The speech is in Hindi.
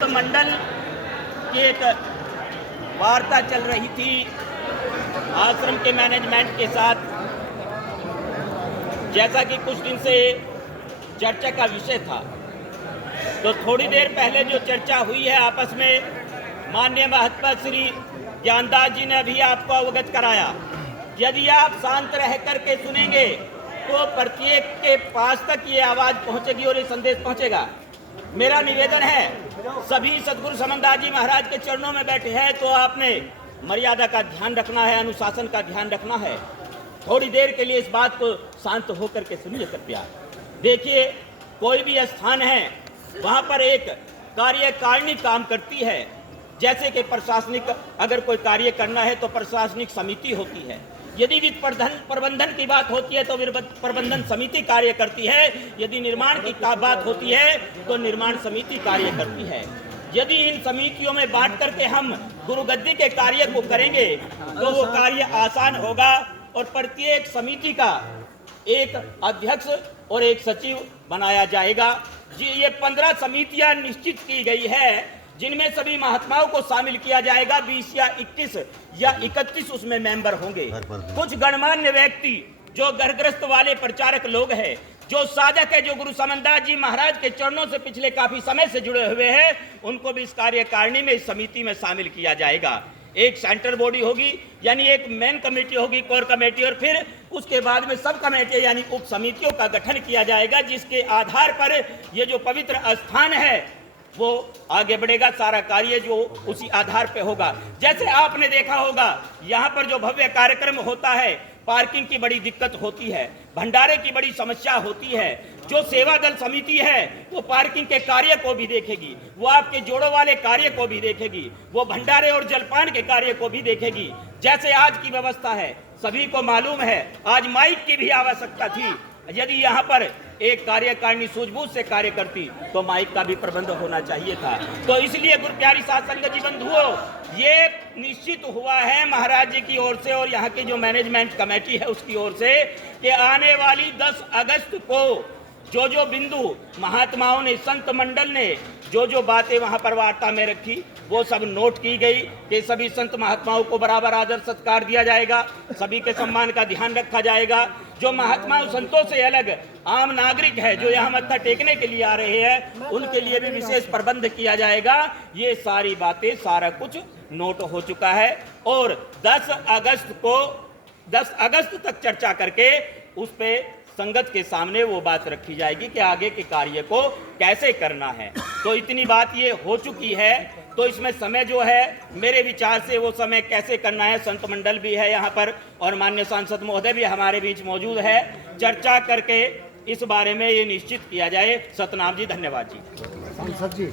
मंडल की एक वार्ता चल रही थी आश्रम के मैनेजमेंट के साथ। जैसा कि कुछ दिन से चर्चा का विषय था, तो थोड़ी देर पहले जो चर्चा हुई है आपस में, माननीय महात्मा श्री ज्ञानदास जी ने अभी आपको अवगत कराया। यदि आप शांत रह करके सुनेंगे तो प्रत्येक के पास तक ये आवाज़ पहुंचेगी और ये संदेश पहुंचेगा। मेरा निवेदन है, सभी सदगुरु समनदास जी महाराज के चरणों में बैठे हैं तो आपने मर्यादा का ध्यान रखना है, अनुशासन का ध्यान रखना है। थोड़ी देर के लिए इस बात को शांत होकर के सुनिए कृपया। देखिए, कोई भी स्थान है वहाँ पर एक कार्यकारिणी काम करती है। जैसे कि प्रशासनिक अगर कोई कार्य करना है तो प्रशासनिक समिति होती है। यदि वित्त प्रबंधन की बात होती है तो प्रबंधन समिति कार्य करती है। यदि निर्माण की बात होती है तो निर्माण समिति कार्य करती है। यदि इन समितियों में बांट करके हम गुरु गद्दी के कार्य को करेंगे तो वो कार्य आसान होगा और प्रत्येक समिति का एक अध्यक्ष और एक सचिव बनाया जाएगा। जी, ये 15 समितियां निश्चित की गई है जिनमें सभी महात्माओं को शामिल किया जाएगा। 20 या 21 या 31 उसमें मेंबर होंगे। कुछ गणमान्य व्यक्ति जो घरग्रस्त वाले प्रचारक लोग हैं, जो साधक है, जो गुरु समनदास जी महाराज के चरणों से पिछले काफी समय से जुड़े हुए हैं, उनको भी इस कार्यकारिणी में, इस समिति में शामिल किया जाएगा। एक सेंटर बॉडी होगी, यानी एक मेन कमेटी होगी, कोर कमेटी, और फिर उसके बाद में सब कमेटी यानी उप समितियों का गठन किया जाएगा, जिसके आधार पर ये जो पवित्र स्थान है वो आगे बढ़ेगा। सारा कार्य जो उसी आधार पे होगा। जैसे आपने देखा होगा, यहाँ पर जो भव्य कार्यक्रम होता है, पार्किंग की बड़ी दिक्कत होती है, भंडारे की बड़ी समस्या होती है। जो सेवा दल समिति है वो पार्किंग के कार्य को भी देखेगी, वो आपके जोड़ों वाले कार्य को भी देखेगी, वो भंडारे और जलपान के कार्य को भी देखेगी। जैसे आज की व्यवस्था है, सभी को मालूम है, आज माइक की भी आवश्यकता थी। यदि यहाँ पर एक कार्यकारिणी सूझबूझ से कार्य करती तो माइक का भी प्रबंध होना चाहिए था। तो इसलिए गुरु प्यारी साध संगत जी बंधुओं, ये निश्चित हुआ है महाराज जी की ओर से और यहाँ की जो मैनेजमेंट कमेटी है उसकी ओर से कि आने वाली 10 अगस्त को जो बिंदु महात्माओं ने, संत मंडल ने जो बातें वहां पर वार्ता में रखी वो सब नोट की गई कि सभी संत महात्माओं को बराबर आदर सत्कार दिया जाएगा, सभी के सम्मान का ध्यान रखा जाएगा। जो महात्माओं संतों से अलग आम नागरिक है जो यहाँ मत्था टेकने के लिए आ रहे हैं, उनके लिए भी विशेष प्रबंध किया जाएगा। ये सारी बातें, सारा कुछ नोट हो चुका है और 10 अगस्त तक चर्चा करके उस पे संगत के सामने वो बात रखी जाएगी कि आगे के कार्य को कैसे करना है। तो इतनी बात ये हो चुकी है, तो इसमें समय जो है मेरे विचार से वो समय कैसे करना है, संत मंडल भी है यहाँ पर और माननीय सांसद महोदय भी हमारे बीच मौजूद है। चर्चा करके इस बारे में ये निश्चित किया जाए। सतनाम जी, धन्यवाद जी।